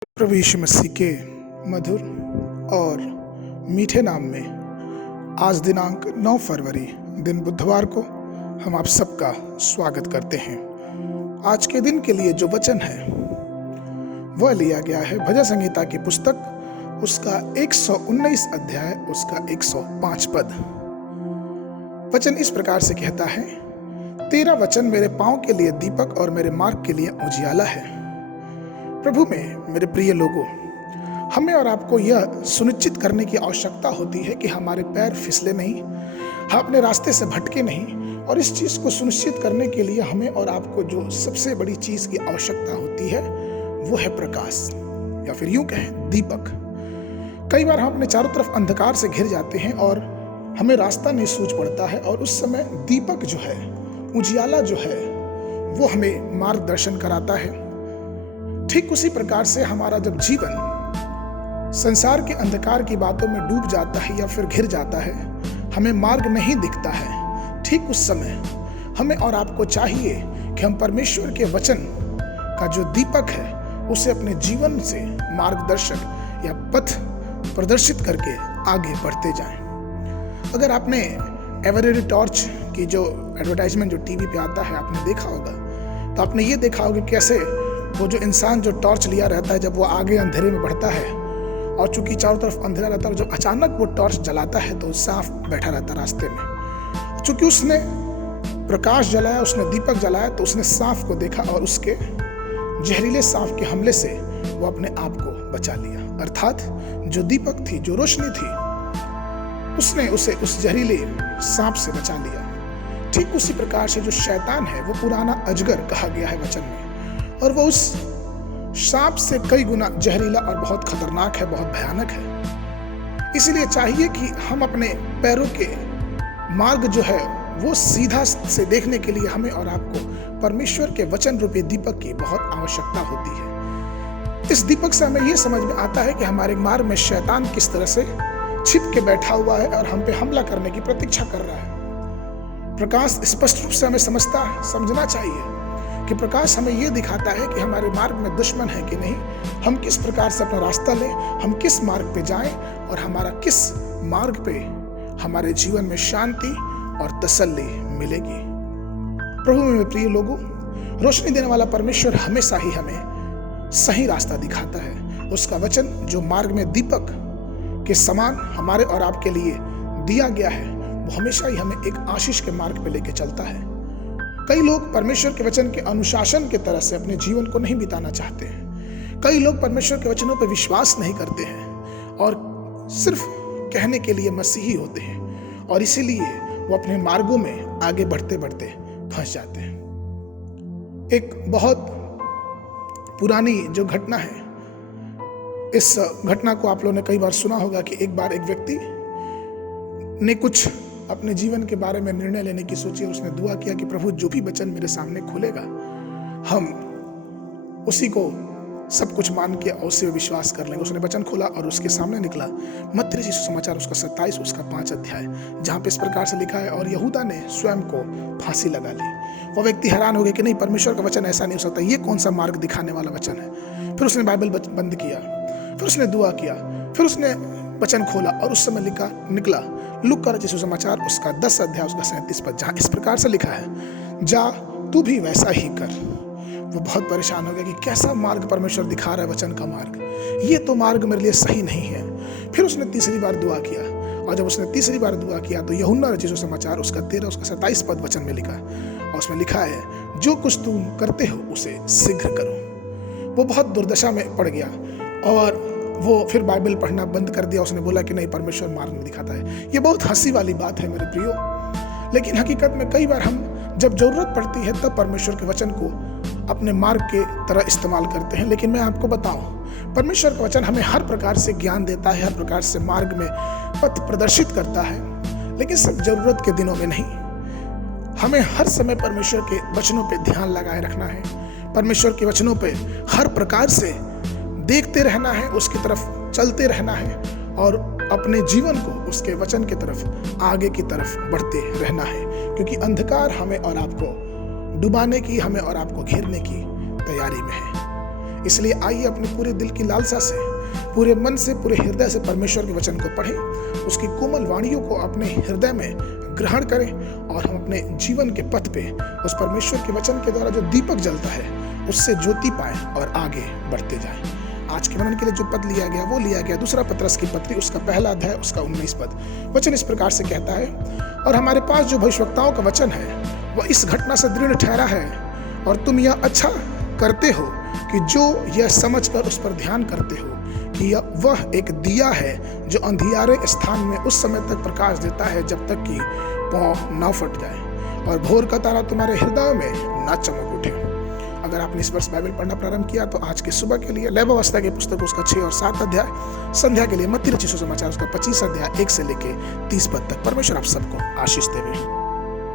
प्रभु यीशु मसीह के मधुर और मीठे नाम में आज दिनांक 9 फरवरी दिन बुधवार को हम आप सबका स्वागत करते हैं। आज के दिन के लिए जो वचन है वह लिया गया है भजन संहिता की पुस्तक उसका 119 अध्याय उसका 105 पद। वचन इस प्रकार से कहता है, तेरा वचन मेरे पांव के लिए दीपक और मेरे मार्ग के लिए उजियाला है। प्रभु में मेरे प्रिय लोगों, हमें और आपको यह सुनिश्चित करने की आवश्यकता होती है कि हमारे पैर फिसले नहीं, हम अपने रास्ते से भटके नहीं। और इस चीज को सुनिश्चित करने के लिए हमें और आपको जो सबसे बड़ी चीज की आवश्यकता होती है वो है प्रकाश, या फिर यूं कहें दीपक। कई बार हम अपने चारों तरफ अंधकार से घिर जाते हैं और हमें रास्ता नहीं सूझ पड़ता है, और उस समय दीपक जो है, उजियाला जो है, वो हमें मार्गदर्शन कराता है। ठीक उसी प्रकार से हमारा जब जीवन संसार के अंधकार की बातों में डूब जाता है या फिर घिर जाता है, हमें मार्ग नहीं दिखता है, ठीक उस समय हमें और आपको चाहिए कि हम परमेश्वर के वचन का जो दीपक है उसे अपने जीवन से मार्गदर्शक या पथ प्रदर्शित करके आगे बढ़ते जाएं। अगर आपने एवररेडी टॉर्च की जो एडवर्टाइजमेंट जो टीवी पे आता है आपने देखा होगा, तो आपने ये देखा होगा कैसे वो जो इंसान जो टॉर्च लिया रहता है, जब वो आगे अंधेरे में बढ़ता है और चूंकि चारों तरफ अंधेरा रहता है, जब अचानक वो टॉर्च जलाता है तो सांप बैठा रहता रास्ते में। चूंकि उसने प्रकाश जलाया, उसने दीपक जलाया, तो उसने सांप को देखा और उसके जहरीले सांप के हमले से वो अपने आप को बचा लिया। अर्थात जो दीपक थी, जो रोशनी थी, उसने उसे उस जहरीले सांप से बचा लिया। ठीक उसी प्रकार से जो शैतान है वो पुराना अजगर कहा गया है वचन में, और वो उस सांप से कई गुना जहरीला और बहुत खतरनाक है, बहुत भयानक है। इसलिए चाहिए कि हम अपने पैरों के मार्ग जो है वो सीधा से देखने के लिए हमें और आपको परमेश्वर के वचन रूपी दीपक की बहुत आवश्यकता होती है। इस दीपक से हमें यह समझ में आता है कि हमारे मार्ग में शैतान किस तरह से छिप के बैठा हुआ है और हम पे हमला करने की प्रतीक्षा कर रहा है। प्रकाश स्पष्ट रूप से हमें समझना चाहिए कि प्रकाश हमें यह दिखाता है कि हमारे मार्ग में दुश्मन है कि नहीं, हम किस प्रकार से अपना रास्ता लें, हम किस मार्ग पे जाएं और हमारा किस मार्ग पे हमारे जीवन में शांति और तसल्ली मिलेगी। प्रभु में प्रिय लोगों, रोशनी देने वाला परमेश्वर हमेशा ही हमें सही रास्ता दिखाता है। उसका वचन जो मार्ग में दीपक के समान हमारे और आपके लिए दिया गया है, वो हमेशा ही हमें एक आशीष के मार्ग पे लेके चलता है। कई लोग परमेश्वर के वचन के अनुशासन के तरह से अपने जीवन को नहीं बिताना चाहते हैं। कई लोग परमेश्वर के वचनों पर विश्वास नहीं करते हैं और सिर्फ कहने के लिए मसीही होते हैं, और इसीलिए वो अपने मार्गों में आगे बढ़ते बढ़ते फंस जाते हैं। एक बहुत पुरानी जो घटना है, इस घटना को आप लोगों ने कई बार सुना होगा कि एक बार एक व्यक्ति ने कुछ अपने जीवन के बारे में निर्णय लेने की सोची। उसने दुआ किया कि प्रभु जो भी वचन मेरे सामने खुलेगा, हम उसी को सब कुछ मान के और उसी पे विश्वास कर लेंगे। उसने वचन खोला और उसके सामने निकला मत्ती रचित सुसमाचार उसका 27 उसका 5 अध्याय, जहाँ पे इस प्रकार से लिखा है, और यहूदा ने स्वयं को फांसी लगा ली। वो व्यक्ति हैरान हो गया कि नहीं, परमेश्वर का वचन ऐसा नहीं हो सकता, ये कौन सा मार्ग दिखाने वाला वचन है। फिर उसने बाइबल बंद किया, फिर उसने दुआ किया, फिर उसने वचन खोला और उस समय निकला लूका रचित सुसमाचार उसका 10 अध्याय उसका 37 पद, जहाँ इस प्रकार से लिखा है, जा तू भी वैसा ही कर। वो बहुत परेशान हो गया कि कैसा मार्ग परमेश्वर दिखा रहा है, वचन का मार्ग, ये तो मार्ग मेरे लिए सही नहीं है। फिर उसने तीसरी बार दुआ किया, और जब उसने तीसरी बार दुआ किया तो यूहन्ना रचित सुसमाचार उसका 13 उसका 27 पद वचन में लिखा, और उसमें लिखा है, जो कुछ तुम करते हो उसे शीघ्र करो। वो बहुत दुर्दशा में पड़ गया और वो फिर बाइबल पढ़ना बंद कर दिया। उसने बोला कि नहीं, परमेश्वर मार्ग में दिखाता है। ये बहुत हंसी वाली बात है मेरे प्रियो, लेकिन हकीकत में कई बार हम जब जरूरत पड़ती है तब परमेश्वर के वचन को अपने मार्ग के तरह इस्तेमाल करते हैं। लेकिन मैं आपको बताऊं, परमेश्वर का वचन हमें हर प्रकार से ज्ञान देता है, हर प्रकार से मार्ग में पथ प्रदर्शित करता है, लेकिन सब जरूरत के दिनों में नहीं। हमें हर समय परमेश्वर के वचनों पे ध्यान लगाए रखना है, परमेश्वर के वचनों पे हर प्रकार से देखते रहना है, उसकी तरफ चलते रहना है और अपने जीवन को उसके वचन की तरफ आगे की तरफ बढ़ते रहना है, क्योंकि अंधकार हमें और आपको डुबाने की, हमें और आपको घेरने की तैयारी में है। इसलिए आइए अपने पूरे दिल की लालसा से, पूरे मन से, पूरे हृदय से परमेश्वर के वचन को पढ़ें, उसकी कोमल वाणियों को अपने हृदय में ग्रहण करें और हम अपने जीवन के पथ पे उस परमेश्वर के वचन के द्वारा जो दीपक जलता है उससे ज्योति पाएं और आगे बढ़ते जाएं। आज के मनन के लिए जो पद लिया गया वो लिया गया 2 पतरस की पत्री, उसका पहला अध्याय, उसका 19 पद। वचन इस प्रकार से कहता है, और हमारे पास जो भविष्यवक्ताओं का वचन है वह इस घटना से दृढ़ ठहरा है, और तुम यह अच्छा करते हो कि जो यह समझकर उस पर ध्यान करते हो कि वह एक दिया है जो अंधियारे स्थान में उस समय तक प्रकाश देता है जब तक कि पाँव न फट जाए और भोर का तारा तुम्हारे हृदय में न चमक उठे। अगर आपने इस वर्ष बाइबल पढ़ना प्रारंभ किया तो आज के सुबह के लिए लैवावस्था की पुस्तक उसका 6 और 7 अध्याय, संध्या के लिए मत्ती रचित सुसमाचार उसका 25 अध्याय 1 से लेके 30 पद तक। परमेश्वर आप सबको आशीष देवे।